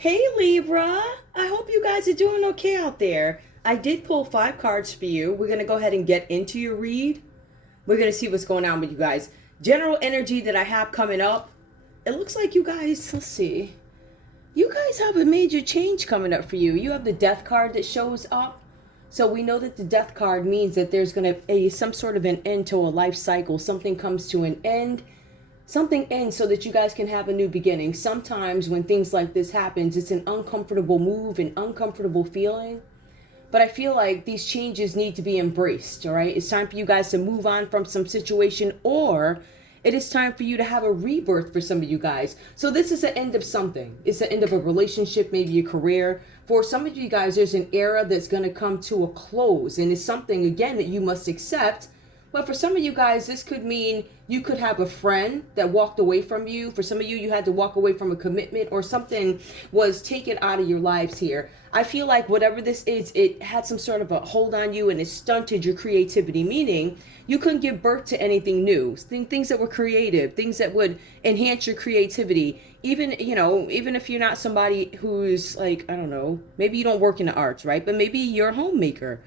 Hey Libra, I hope you guys are doing okay out there. I did pull 5 cards for you. We're going to go ahead and get into your read. We're going to see what's going on with you guys. General energy that I have coming up. It looks like you guys, let's see. You guys have a major change coming up for you. You have the death card that shows up. So we know that the death card means that there's going to be some sort of an end to a life cycle. Something comes to an end. Something ends so that you guys can have a new beginning. Sometimes when things like this happens, it's an uncomfortable move, an uncomfortable feeling. But I feel like these changes need to be embraced, all right? It's time for you guys to move on from some situation, or it is time for you to have a rebirth for some of you guys. So this is the end of something. It's the end of a relationship, maybe a career. For some of you guys, there's an era that's going to come to a close, and it's something, again, that you must accept. But for some of you guys, this could mean you could have a friend that walked away from you. For some of you, you had to walk away from a commitment, or something was taken out of your lives here. I feel like whatever this is, it had some sort of a hold on you and it stunted your creativity, meaning you couldn't give birth to anything new, things that were creative, things that would enhance your creativity. Even, even if you're not somebody who's like, I don't know, maybe you don't work in the arts, right? But maybe you're a homemaker.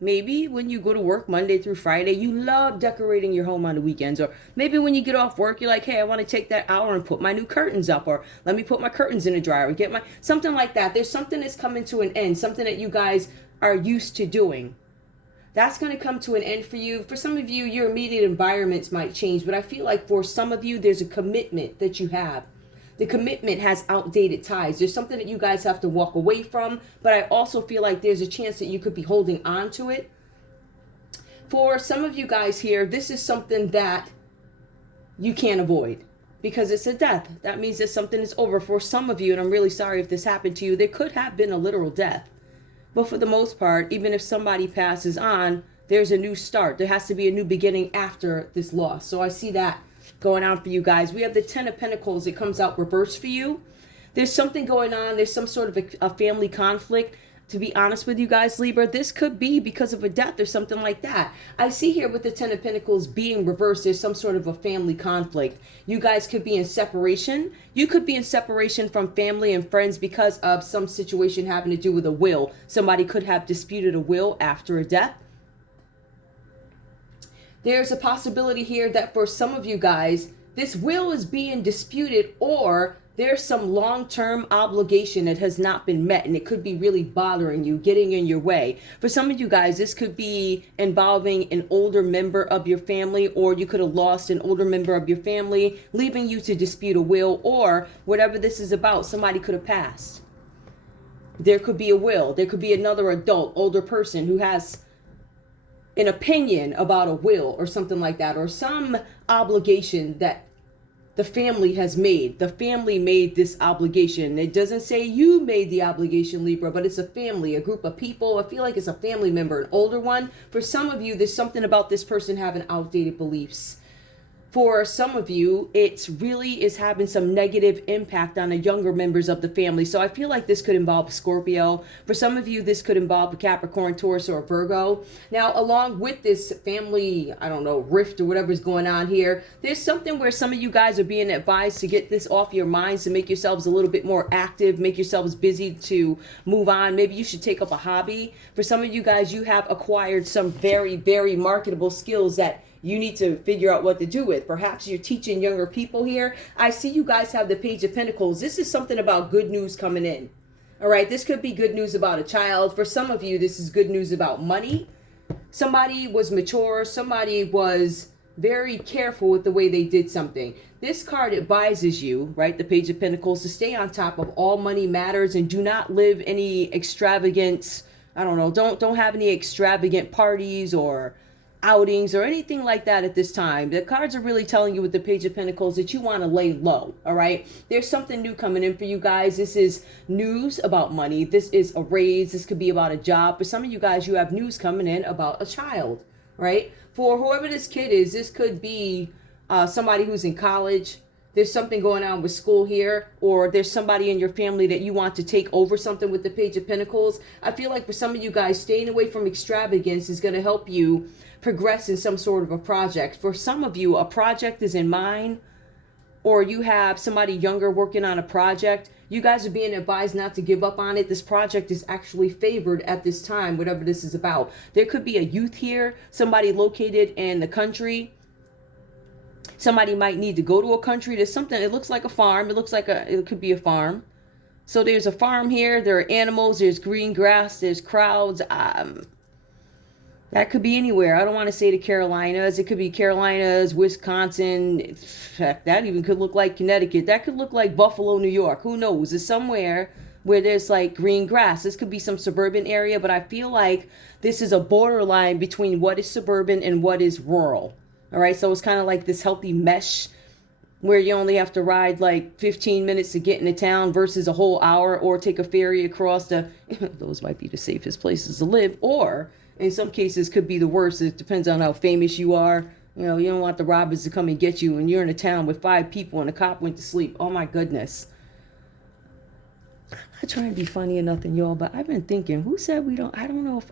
Maybe when you go to work Monday through Friday, you love decorating your home on the weekends. Or maybe when you get off work, you're like, hey, I want to take that hour and put my new curtains up. Or let me put my curtains in the dryer and get my, something like that. There's something that's coming to an end, something that you guys are used to doing. That's going to come to an end for you. For some of you, your immediate environments might change. But I feel like for some of you, there's a commitment that you have. The commitment has outdated ties. There's something that you guys have to walk away from, but I also feel like there's a chance that you could be holding on to it. For some of you guys here, this is something that you can't avoid because it's a death. That means that something is over. For some of you, and I'm really sorry if this happened to you, there could have been a literal death. But for the most part, even if somebody passes on, there's a new start. There has to be a new beginning after this loss. So I see that going on for you guys. We have the 10 of Pentacles. It comes out reversed for you. There's something going on. There's some sort of a family conflict. To be honest with you guys, Libra, this could be because of a death or something like that. I see here with the 10 of Pentacles being reversed, there's some sort of a family conflict. You guys could be in separation. You could be in separation from family and friends because of some situation having to do with a will. Somebody could have disputed a will after a death. There's a possibility here that for some of you guys, this will is being disputed, or there's some long-term obligation that has not been met, and it could be really bothering you, getting in your way. For some of you guys, this could be involving an older member of your family, or you could have lost an older member of your family, leaving you to dispute a will, or whatever this is about, somebody could have passed. There could be a will. There could be another adult, older person who has an opinion about a will or something like that, or some obligation that the family has made. The family made this obligation. It doesn't say you made the obligation, Libra, but it's a family, a group of people. I feel like it's a family member, an older one. For some of you, there's something about this person having outdated beliefs. For some of you, it's really is having some negative impact on the younger members of the family. So I feel like this could involve Scorpio. For some of you, this could involve a Capricorn, Taurus, or a Virgo. Now, along with this family, I don't know, rift or whatever's going on here, there's something where some of you guys are being advised to get this off your minds, to make yourselves a little bit more active, make yourselves busy to move on. Maybe you should take up a hobby. For some of you guys, you have acquired some very, very marketable skills that you need to figure out what to do with. Perhaps you're teaching younger people here. I see you guys have the Page of Pentacles. This is something about good news coming in. All right, this could be good news about a child. For some of you, this is good news about money. Somebody was mature. Somebody was very careful with the way they did something. This card advises you, right, the Page of Pentacles, to stay on top of all money matters and do not live any extravagant, I don't know, don't have any extravagant parties or outings or anything like that at this time. The cards are really telling you with the Page of Pentacles that you want to lay low, all right? There's something new coming in for you guys. This is news about money. This is a raise. This could be about a job. For some of you guys, you have news coming in about a child, right? For whoever this kid is, this could be somebody who's in college. There's something going on with school here, or there's somebody in your family that you want to take over something with the Page of Pentacles. I feel like for some of you guys, staying away from extravagance is going to help you progress in some sort of a project. For some of you, a project is in mind, or you have somebody younger working on a project. You guys are being advised not to give up on it. This project is actually favored at this time, whatever this is about. There could be a youth here, somebody located in the country. Somebody might need to go to a country. There's something, it looks like a farm. It could be a farm. So there's a farm here. There are animals. There's green grass. There's crowds. That could be anywhere. I don't want to say the Carolinas. It could be Carolinas, Wisconsin. Heck, that even could look like Connecticut. That could look like Buffalo, New York. Who knows? It's somewhere where there's like green grass. This could be some suburban area, but I feel like this is a borderline between what is suburban and what is rural. All right, so it's kind of like this healthy mesh where you only have to ride like 15 minutes to get into town versus a whole hour, or take a ferry across the, those might be the safest places to live, or in some cases could be the worst. It depends on how famous you are. You know, you don't want the robbers to come and get you and you're in a town with 5 people and a cop went to sleep. Oh my goodness. I'm not trying to be funny or nothing, y'all, but I've been thinking, who said we don't, I don't know if,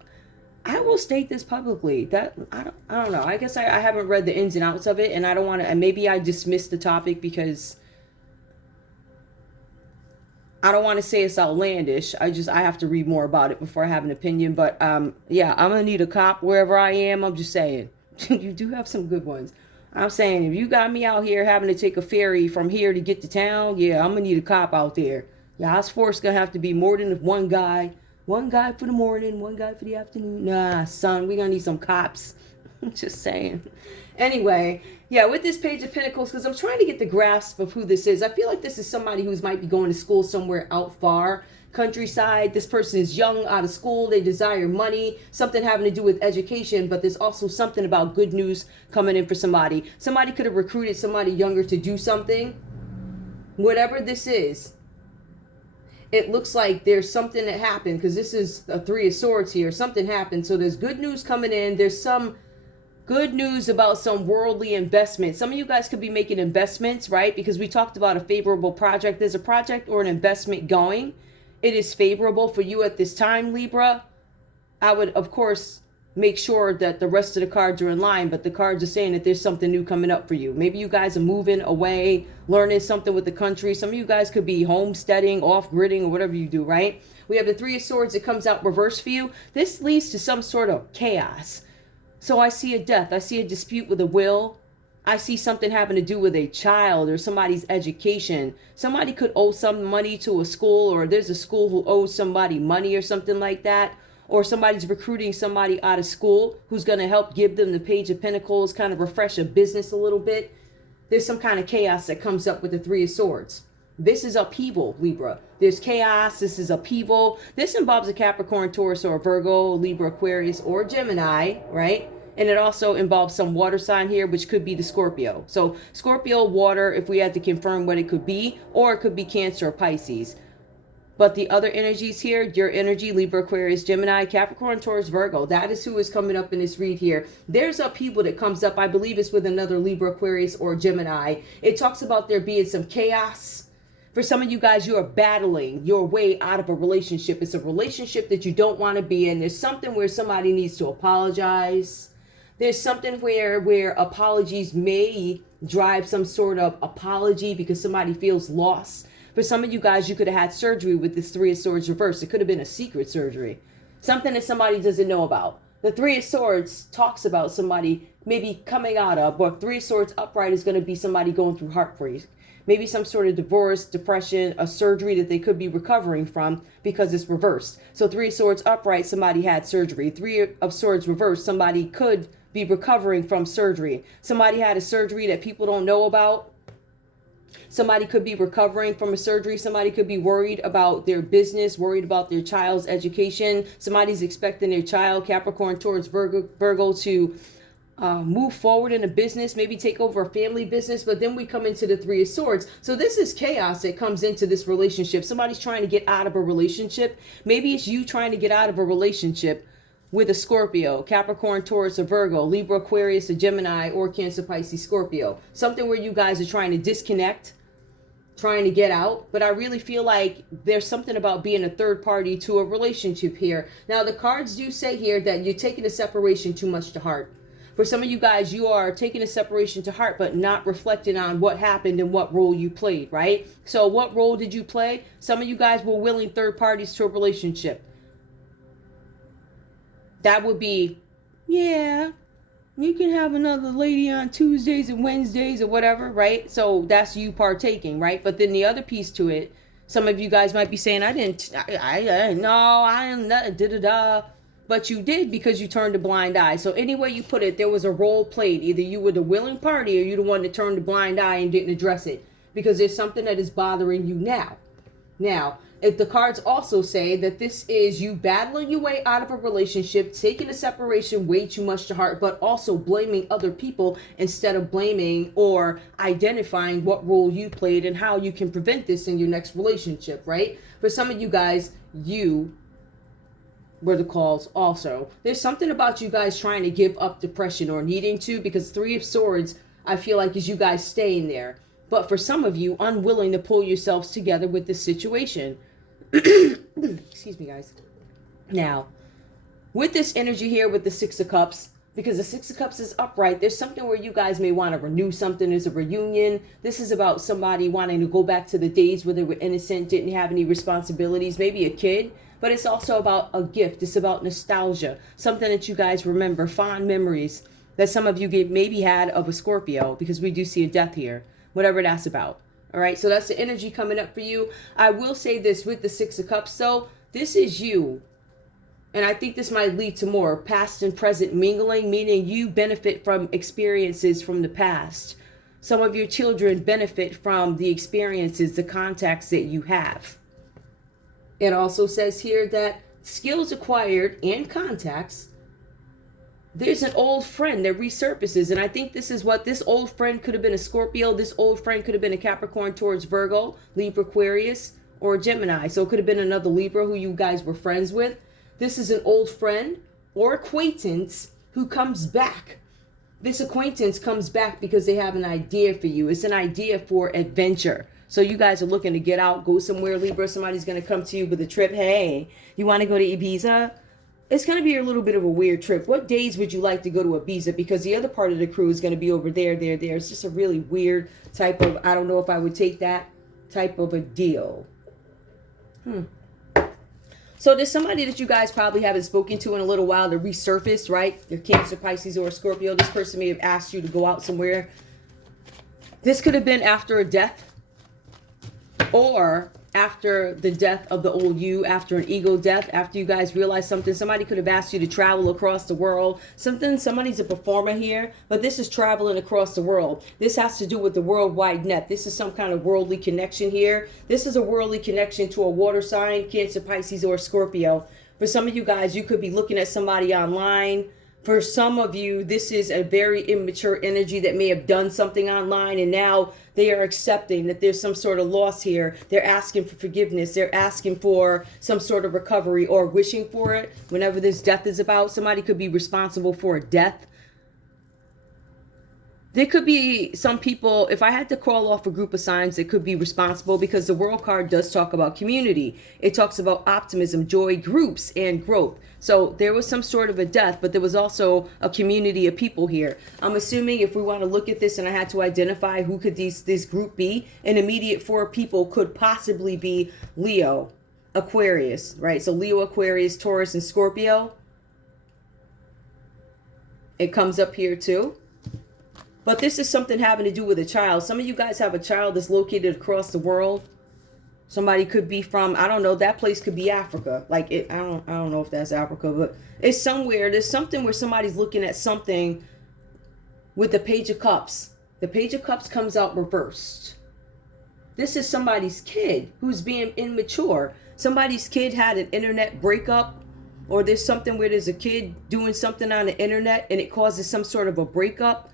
I will state this publicly, that I don't know. I guess I haven't read the ins and outs of it, and I don't want to, and maybe I dismissed the topic because I don't want to say it's outlandish. I have to read more about it before I have an opinion. But yeah, I'm gonna need a cop wherever I am. I'm just saying. You do have some good ones. I'm saying, if you got me out here having to take a ferry from here to get to town, yeah, I'm gonna need a cop out there. Yeah, our force gonna have to be more than one guy. One guy for the morning, one guy for the afternoon. Nah, son, we're going to need some cops. Just saying. Anyway, yeah, with this Page of Pentacles, because I'm trying to get the grasp of who this is. I feel like this is somebody who might be going to school somewhere out far, countryside. This person is young, out of school. They desire money, something having to do with education, but there's also something about good news coming in for somebody. Somebody could have recruited somebody younger to do something. Whatever this is, it looks like there's something that happened, because this is a 3 of Swords here. Something happened. So there's good news coming in. There's some good news about some worldly investment. Some of you guys could be making investments, right? Because we talked about a favorable project. There's a project or an investment going. It is favorable for you at this time, Libra. I would, of course, make sure that the rest of the cards are in line, but the cards are saying that there's something new coming up for you. Maybe you guys are moving away, learning something with the country. Some of you guys could be homesteading, off-gridding, or whatever you do, right? We have the 3 of Swords that comes out reversed for you. This leads to some sort of chaos. So I see a death. I see a dispute with a will. I see something having to do with a child or somebody's education. Somebody could owe some money to a school, or there's a school who owes somebody money or something like that. Or somebody's recruiting somebody out of school who's going to help give them the Page of Pentacles, kind of refresh a business a little bit. There's some kind of chaos that comes up with the 3 of Swords. This is upheaval, Libra. There's chaos. This is upheaval. This involves a Capricorn, Taurus, or Virgo, Libra, Aquarius, or Gemini, right? And it also involves some water sign here, which could be the Scorpio. So Scorpio, water, if we had to confirm what it could be, or it could be Cancer or Pisces. But the other energies here, your energy, Libra, Aquarius, Gemini, Capricorn, Taurus, Virgo, that is who is coming up in this read here. There's upheaval that comes up. I believe it's with another Libra, Aquarius, or Gemini. It talks about there being some chaos. For some of you guys, you are battling your way out of a relationship. It's a relationship that you don't want to be in. There's something where somebody needs to apologize. There's something where apologies may drive some sort of apology because somebody feels lost. For some of you guys, you could have had surgery with this 3 of Swords reversed. It could have been a secret surgery. Something that somebody doesn't know about. The 3 of Swords talks about somebody maybe coming out of, or 3 of Swords upright is going to be somebody going through heartbreak. Maybe some sort of divorce, depression, a surgery that they could be recovering from because it's reversed. So 3 of Swords upright, somebody had surgery. 3 of Swords reversed, somebody could be recovering from surgery. Somebody had a surgery that people don't know about. Somebody could be recovering from a surgery. Somebody could be worried about their business, worried about their child's education. Somebody's expecting their child, Capricorn, Taurus, Virgo, to move forward in a business, maybe take over a family business. But then we come into the 3 of Swords. So this is chaos that comes into this relationship. Somebody's trying to get out of a relationship. Maybe it's you trying to get out of a relationship with a Scorpio, Capricorn, Taurus, or Virgo, Libra, Aquarius, or Gemini, or Cancer, Pisces, Scorpio. Something where you guys are trying to disconnect, trying to get out. But I really feel like there's something about being a third party to a relationship here. Now, the cards do say here that you're taking the separation too much to heart. For some of you guys, you are taking a separation to heart, but not reflecting on what happened and what role you played, right? So what role did you play? Some of you guys were willing third parties to a relationship. That would be, yeah, you can have another lady on Tuesdays and Wednesdays or whatever, right? So that's you partaking, right? But then the other piece to it, some of you guys might be saying, I am not, da-da-da. But you did, because you turned a blind eye. So any way you put it, there was a role played. Either you were the willing party or you the one that turned a blind eye and didn't address it. Because there's something that is bothering you now. Now, if the cards also say that this is you battling your way out of a relationship, taking a separation way too much to heart, but also blaming other people instead of blaming or identifying what role you played and how you can prevent this in your next relationship, right? For some of you guys, you were the calls also. There's something about you guys trying to give up depression or needing to, because Three of Swords, I feel like, is you guys staying there. But for some of you, unwilling to pull yourselves together with this situation. Excuse me, guys. Now, with this energy here with the Six of Cups, because the Six of Cups is upright, there's something where you guys may want to renew something. There's a reunion. This is about somebody wanting to go back to the days where they were innocent, didn't have any responsibilities, maybe a kid. But it's also about a gift. It's about nostalgia, something that you guys remember, fond memories that some of you maybe had of a Scorpio, because we do see a death here, whatever that's about. All right, so that's the energy coming up for you. I will say this with the Six of Cups, though, this is you. And I think this might lead to more past and present mingling, meaning you benefit from experiences from the past. Some of your children benefit from the experiences, the contacts that you have. It also says here that skills acquired and contacts, there's an old friend that resurfaces. And I think this is what this old friend could have been: a Scorpio. This old friend could have been a Capricorn, Taurus, Virgo, Libra, Aquarius, or a Gemini. So it could have been another Libra who you guys were friends with. This is an old friend or acquaintance who comes back. This acquaintance comes back because they have an idea for you. It's an idea for adventure. So you guys are looking to get out, go somewhere, Libra. Somebody's going to come to you with a trip. Hey, you want to go to Ibiza? It's going to be a little bit of a weird trip. What days would you like to go to Ibiza? Because the other part of the crew is going to be over there. It's just a really weird type of, I don't know if I would take that type of a deal. So there's somebody that you guys probably haven't spoken to in a little while to resurface, right? They're Cancer, Pisces, or Scorpio. This person may have asked you to go out somewhere. This could have been after a death, or after the death of the old you, after an ego death, after you guys realize something. Somebody could have asked you to travel across the world. Somebody's a performer here, but this is traveling across the world. This has to do with the worldwide net. This is some kind of worldly connection here. This is a worldly connection to a water sign, Cancer, Pisces, or Scorpio. For some of you guys, you could be looking at somebody online. For some of you, this is a very immature energy that may have done something online, and now they are accepting that there's some sort of loss here. They're asking for forgiveness. They're asking for some sort of recovery or wishing for it. Whenever this death is about, somebody could be responsible for a death. There could be some people, if I had to call off a group of signs that could be responsible, because the World card does talk about community. It talks about optimism, joy, groups, and growth. So there was some sort of a death, but there was also a community of people here. I'm assuming if we want to look at this and I had to identify who could this group be, an immediate 4 people could possibly be Leo, Aquarius, right? So Leo, Aquarius, Taurus, and Scorpio. It comes up here too. But this is something having to do with a child. Some of you guys have a child that's located across the world. Somebody could be from, I don't know, that place could be Africa. Like, I don't know if that's Africa, but it's somewhere. There's something where somebody's looking at something with the Page of Cups. The Page of Cups comes out reversed. This is somebody's kid who's being immature. Somebody's kid had an internet breakup, or there's something where there's a kid doing something on the internet and it causes some sort of a breakup.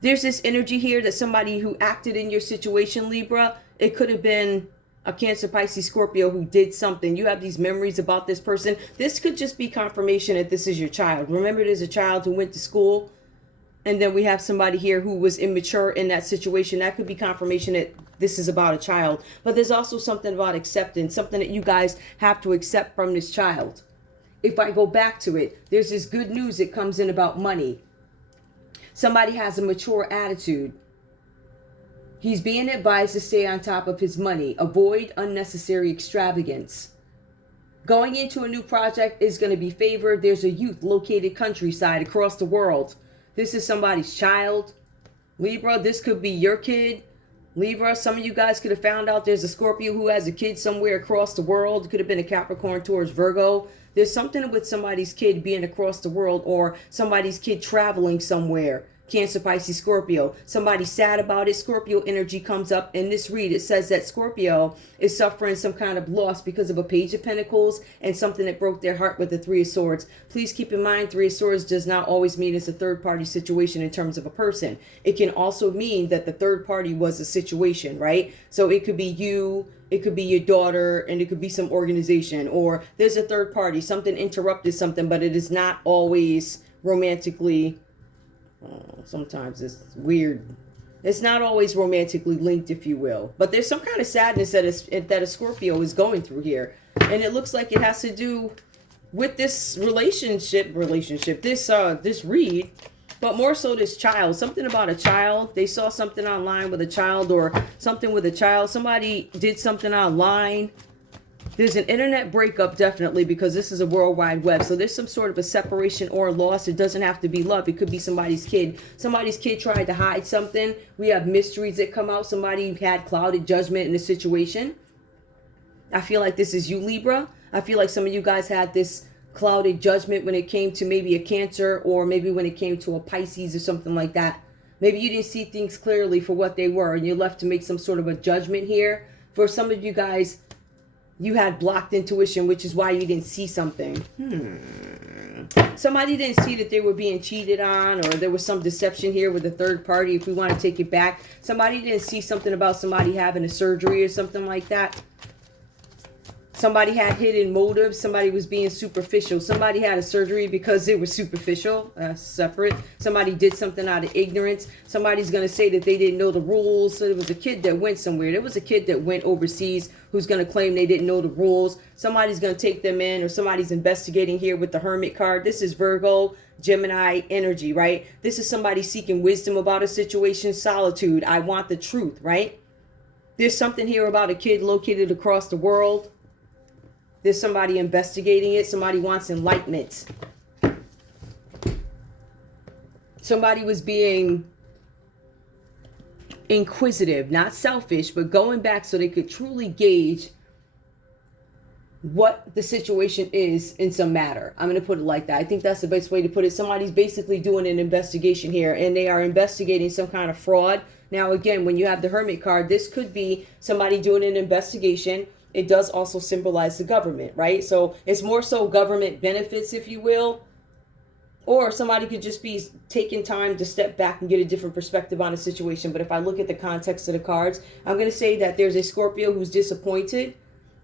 There's this energy here that somebody who acted in your situation, Libra, it could have been a Cancer, Pisces, Scorpio who did something. You have these memories about this person. This could just be confirmation that this is your child. Remember, there's a child who went to school, and then we have somebody here who was immature in that situation. That could be confirmation that this is about a child. But there's also something about acceptance, something that you guys have to accept from this child. if I go back to it, there's this good news that comes in about money. Somebody has a mature attitude. He's being advised to stay on top of his money. Avoid unnecessary extravagance. Going into a new project is going to be favored. There's a youth located countryside across the world. This is somebody's child. Libra, this could be your kid. Libra, some of you guys could have found out there's a Scorpio who has a kid somewhere across the world. It could have been a Capricorn, Taurus, Virgo. There's something with somebody's kid being across the world, or somebody's kid traveling somewhere. Cancer, Pisces, Scorpio. Somebody's sad about it. Scorpio energy comes up in this read. It says that Scorpio is suffering some kind of loss because of a Page of Pentacles and something that broke their heart with the Three of Swords. Please keep in mind, Three of Swords does not always mean it's a third party situation in terms of a person. It can also mean that the third party was a situation, right? So it could be you, it could be your daughter, and it could be some organization, or there's a third party. Something interrupted something, but it is not always romantically. Sometimes it's weird. It's not always romantically linked, if you will. But there's some kind of sadness that a Scorpio is going through here. And it looks like it has to do with this relationship, this read. But more so this child. Something about a child. They saw something online with a child, or something with a child. Somebody did something online. There's an internet breakup, definitely, because this is a World Wide Web. So there's some sort of a separation or loss. It doesn't have to be love. It could be somebody's kid. Somebody's kid tried to hide something. We have mysteries that come out. Somebody had clouded judgment in a situation. I feel like this is you, Libra. I feel like some of you guys had this clouded judgment when it came to maybe a Cancer, or maybe when it came to a Pisces or something like that. Maybe you didn't see things clearly for what they were, and you're left to make some sort of a judgment here. For some of you guys, you had blocked intuition, which is why you didn't see something. Somebody didn't see that they were being cheated on, or there was some deception here with a third party, if we want to take it back. Somebody didn't see something about somebody having a surgery or something like that. Somebody had hidden motives. Somebody was being superficial. Somebody had a surgery because it was superficial. That's separate. Somebody did something out of ignorance. Somebody's going to say that they didn't know the rules. So there was a kid that went somewhere. There was a kid that went overseas who's going to claim they didn't know the rules. Somebody's going to take them in, or somebody's investigating here with the Hermit card. This is Virgo, Gemini energy, right? This is somebody seeking wisdom about a situation. Solitude. I want the truth, right? There's something here about a kid located across the world. There's somebody investigating it. Somebody wants enlightenment. Somebody was being inquisitive, not selfish, but going back so they could truly gauge what the situation is in some matter. I'm going to put it like that. I think that's the best way to put it. Somebody's basically doing an investigation here, and they are investigating some kind of fraud. Now, again, when you have the Hermit card, this could be somebody doing an investigation. It does also symbolize the government, right? So it's more so government benefits, if you will. Or somebody could just be taking time to step back and get a different perspective on a situation. But if I look at the context of the cards, I'm going to say that there's a Scorpio who's disappointed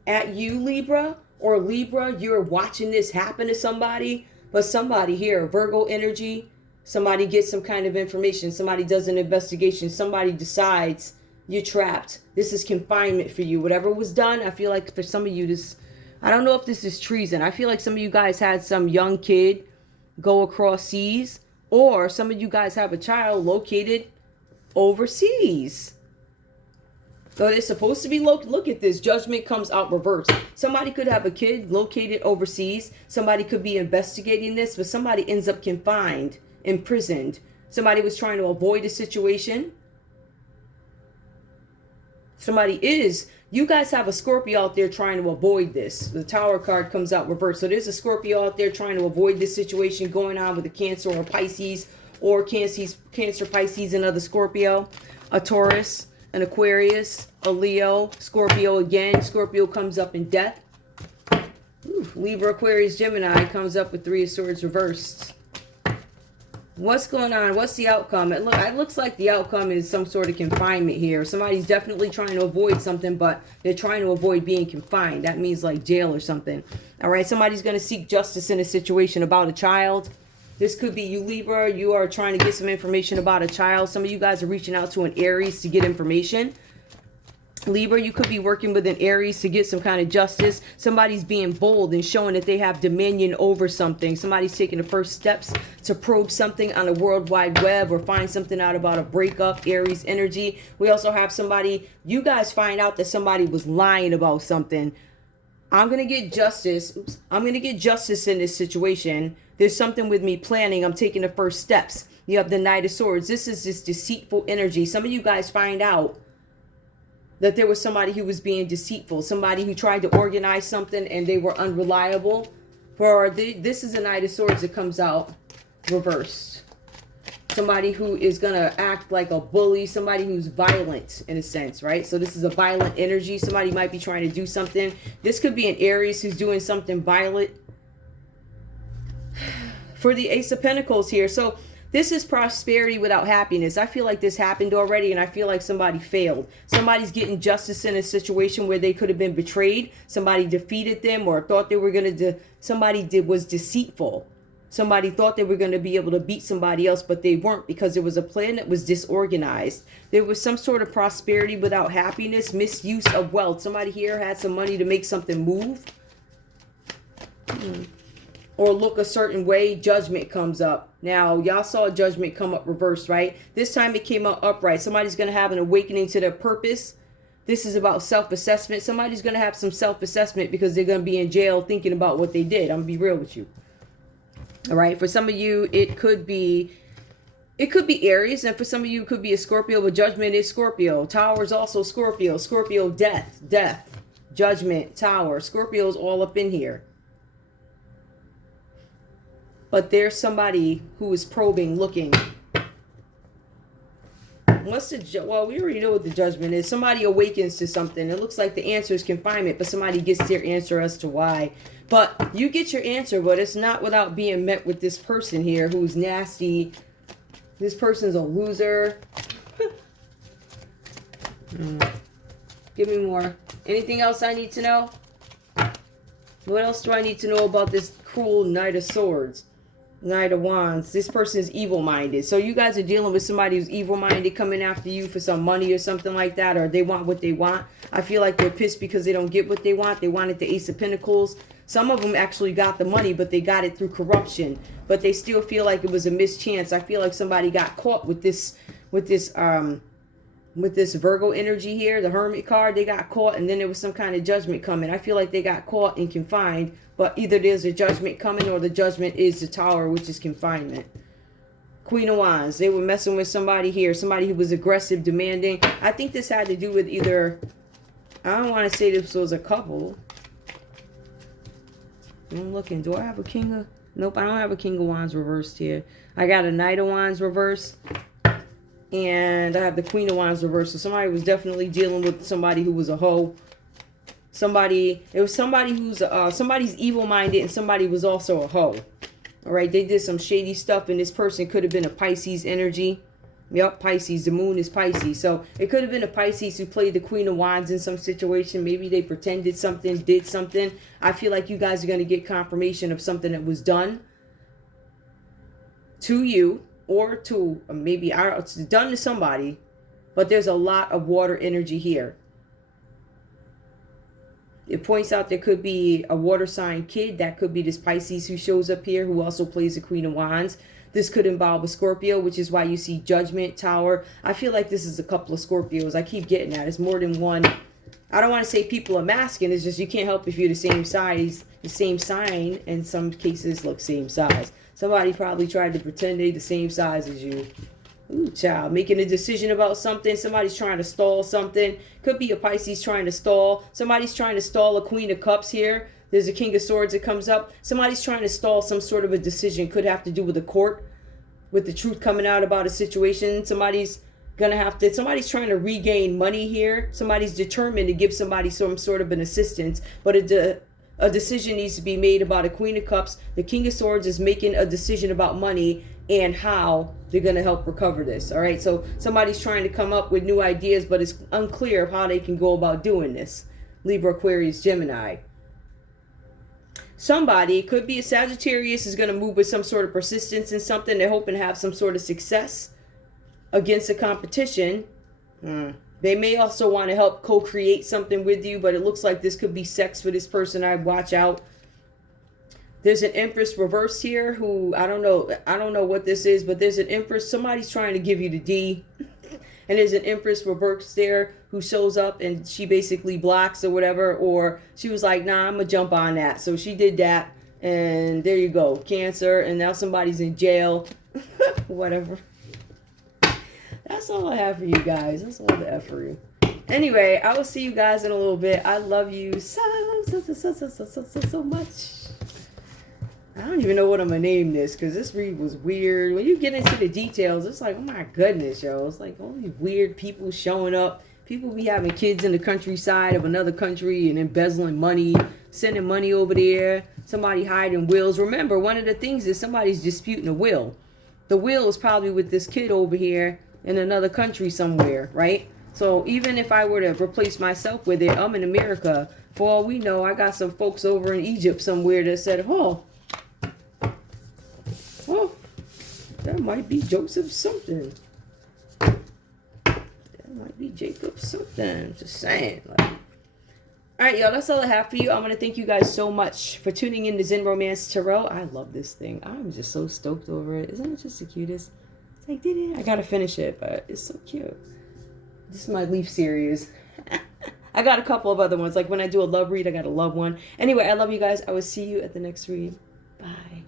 at you, Libra. Or Libra, you're watching this happen to somebody. But somebody here, Virgo energy, somebody gets some kind of information. Somebody does an investigation. Somebody decides you're trapped. This is confinement for you. Whatever was done, I feel like for some of you, this, I don't know if this is treason. I feel like some of you guys had some young kid go across seas, or some of you guys have a child located overseas. So they're supposed to be, look at this. Judgment comes out reversed. Somebody could have a kid located overseas. Somebody could be investigating this, but somebody ends up confined, imprisoned. Somebody was trying to avoid a situation. You guys have a Scorpio out there trying to avoid this. The Tower card comes out reversed. So there's a Scorpio out there trying to avoid this situation going on with a Cancer or Pisces, or Cancer, Pisces, another Scorpio, a Taurus, an Aquarius, a Leo, Scorpio again. Scorpio comes up in death. Libra, Aquarius, Gemini comes up with Three of Swords reversed. What's going on? What's the outcome? It looks like the outcome is some sort of confinement here. Somebody's definitely trying to avoid something, but they're trying to avoid being confined. That means like jail or something. All right, somebody's going to seek justice in a situation about a child. This could be you, Libra. You are trying to get some information about a child. Some of you guys are reaching out to an Aries to get information. Libra, you could be working with an Aries to get some kind of justice. Somebody's being bold and showing that they have dominion over something. Somebody's taking the first steps to probe something on the World Wide Web or find something out about a breakup, Aries energy. We also have somebody, you guys find out that somebody was lying about something. I'm going to get justice. Oops. I'm going to get justice in this situation. There's something with me planning. I'm taking the first steps. You have the Knight of Swords. This is this deceitful energy. Some of you guys find out that there was somebody who was being deceitful, somebody who tried to organize something and they were unreliable. This is a Knight of Swords that comes out reversed. Somebody who is going to act like a bully, somebody who's violent in a sense, right? So this is a violent energy. Somebody might be trying to do something. This could be an Aries who's doing something violent. For the Ace of Pentacles here. So this is prosperity without happiness. I feel like this happened already and I feel like somebody failed. Somebody's getting justice in a situation where they could have been betrayed. Somebody defeated them or thought they were going to, was deceitful. Somebody thought they were going to be able to beat somebody else, but they weren't because there was a plan that was disorganized. There was some sort of prosperity without happiness, misuse of wealth. Somebody here had some money to make something move. Or look a certain way, judgment comes up. Now, y'all saw judgment come up reversed, right? This time it came up upright. Somebody's going to have an awakening to their purpose. This is about self-assessment. Somebody's going to have some self-assessment because they're going to be in jail thinking about what they did. I'm going to be real with you. All right. For some of you, it could be Aries. And for some of you, it could be a Scorpio, but judgment is Scorpio. Tower is also Scorpio. Scorpio, death, judgment, tower. Scorpio's all up in here. But there's somebody who is probing, looking. What's the, well, we already know what the judgment is. Somebody awakens to something. It looks like the answer is confinement, but somebody gets their answer as to why. But you get your answer, but it's not without being met with this person here who's nasty. This person's a loser. Give me more. Anything else I need to know? What else do I need to know about this cruel Knight of Swords? Knight of Wands. This person is evil-minded. So you guys are dealing with somebody who's evil-minded coming after you for some money or something like that, or they want what they want. I feel like they're pissed because they don't get what they want. They wanted the Ace of Pentacles. Some of them actually got the money, but they got it through corruption. But they still feel like it was a mischance. I feel like somebody got caught with this Virgo energy here, the Hermit card. They got caught, and then there was some kind of judgment coming. I feel like they got caught and confined, but either there's a judgment coming or the judgment is the Tower, which is confinement. Queen of Wands. They were messing with somebody here, somebody who was aggressive, demanding. I think this had to do with either, I don't want to say this was a couple. I'm looking. Do I have a King of... Nope, I don't have a King of Wands reversed here. I got a Knight of Wands reversed. And I have the Queen of Wands reversed. So somebody was definitely dealing with somebody who was a hoe. It was somebody who's, somebody's evil-minded and somebody was also a hoe. All right, they did some shady stuff and this person could have been a Pisces energy. Yep, Pisces. The moon is Pisces. So it could have been a Pisces who played the Queen of Wands in some situation. Maybe they pretended something, did something. I feel like you guys are going to get confirmation of something that was done to you. Or to maybe it's done to somebody, but there's a lot of water energy here. It points out there could be a water sign kid. That could be this Pisces who shows up here, who also plays the Queen of Wands. This could involve a Scorpio, which is why you see Judgment, Tower. I feel like this is a couple of Scorpios. I keep getting that. It's more than one. I don't want to say people are masking. It's just you can't help if you're the same size, the same sign. In some cases, look, same size. Somebody probably tried to pretend they're the same size as you. Ooh, child. Making a decision about something. Somebody's trying to stall something. Could be a Pisces trying to stall. Somebody's trying to stall a Queen of Cups here. There's a King of Swords that comes up. Somebody's trying to stall some sort of a decision. Could have to do with a court. With the truth coming out about a situation. Somebody's trying to regain money here. Somebody's determined to give somebody some sort of an assistance. But a decision needs to be made about a Queen of Cups. The King of Swords is making a decision about money and how they're going to help recover this. All right. So somebody's trying to come up with new ideas, but it's unclear of how they can go about doing this. Libra, Aquarius, Gemini. Somebody, it could be a Sagittarius, is going to move with some sort of persistence in something. They're hoping to have some sort of success against the competition. They may also want to help co-create something with you, but it looks like this could be sex for this person. I'd watch out. There's an Empress reversed here who, I don't know what this is, but there's an Empress. Somebody's trying to give you the D. And there's an Empress reversed there who shows up and she basically blocks or whatever. Or she was like, nah, I'm going to jump on that. So she did that. And there you go. Cancer. And now somebody's in jail. Whatever. That's all I have for you guys. That's all the F for you. Anyway, I will see you guys in a little bit. I love you so much. I don't even know what I'm going to name this because this read was weird. When you get into the details, it's like, oh my goodness, yo. It's like all these weird people showing up. People be having kids in the countryside of another country and embezzling money, sending money over there. Somebody hiding wills. Remember, one of the things is somebody's disputing a will. The will is probably with this kid over here in another country somewhere, right? So even if I were to replace myself with it, I'm in America. For all we know, I got some folks over in Egypt somewhere that said, oh, that might be Joseph something. That might be Jacob something. Just saying. Like, all right, y'all, that's all I have for you. I want to thank you guys so much for tuning in to Zen Romance Tarot. I love this thing. I'm just so stoked over it. Isn't it just the cutest? It's like, I got to finish it, but it's so cute. This is my Leaf series. I got a couple of other ones. Like when I do a love read, I got a love one. Anyway, I love you guys. I will see you at the next read. Bye.